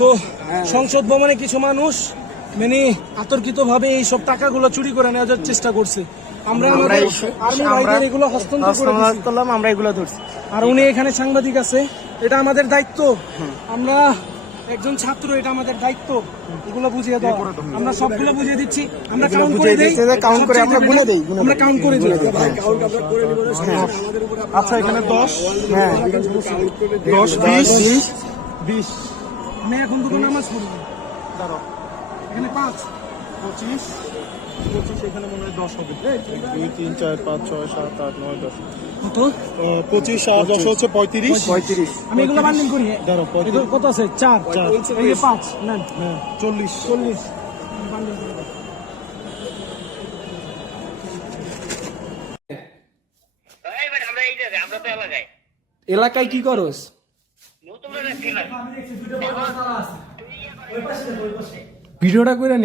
তো সংসদ ভবনে কিছু মানুষ মানে আতর্কিত ভাবে এই সব টাকাগুলো চুরি করে নেওয়ার চেষ্টা করছে। আমরা আমাদের আর্মি ভাইদের এগুলো হস্তান্তর করে দিলাম, আমরা এগুলো ধরছি। আর উনি এখানে সাংবাদিক আছে, এটা আমাদের দায়িত্ব। আমরা একজন ছাত্র, এটা আমাদের দায়িত্ব এগুলো বুঝিয়ে দাও। আমরা সবগুলো বুঝিয়ে দিচ্ছি, আমরা কাউন্ট করে দেই, কাউন্ট করে আমরা গুনে দেই, আমরা কাউন্ট করে দিই। আচ্ছা এখানে 10, হ্যাঁ 10, 20, 20। আমি এখন দুটো নামাজ পড়ব। দাঁড়াও, এখানে 5, 25, 25, এখানে মনে হয় 10 হবে। 1, 2, 3, 4, 5, 6, 7, 8, 9, 10। কত? 25 আর 10 হচ্ছে 35। আমি এগুলো বান্ডিং করি। দাঁড়াও, এগুলো কত আছে? 4, এই যে 5, নেন। হ্যাঁ 40। বান্ডিং করে দাও। এলাকায় কি করস? ভিডিওটা করে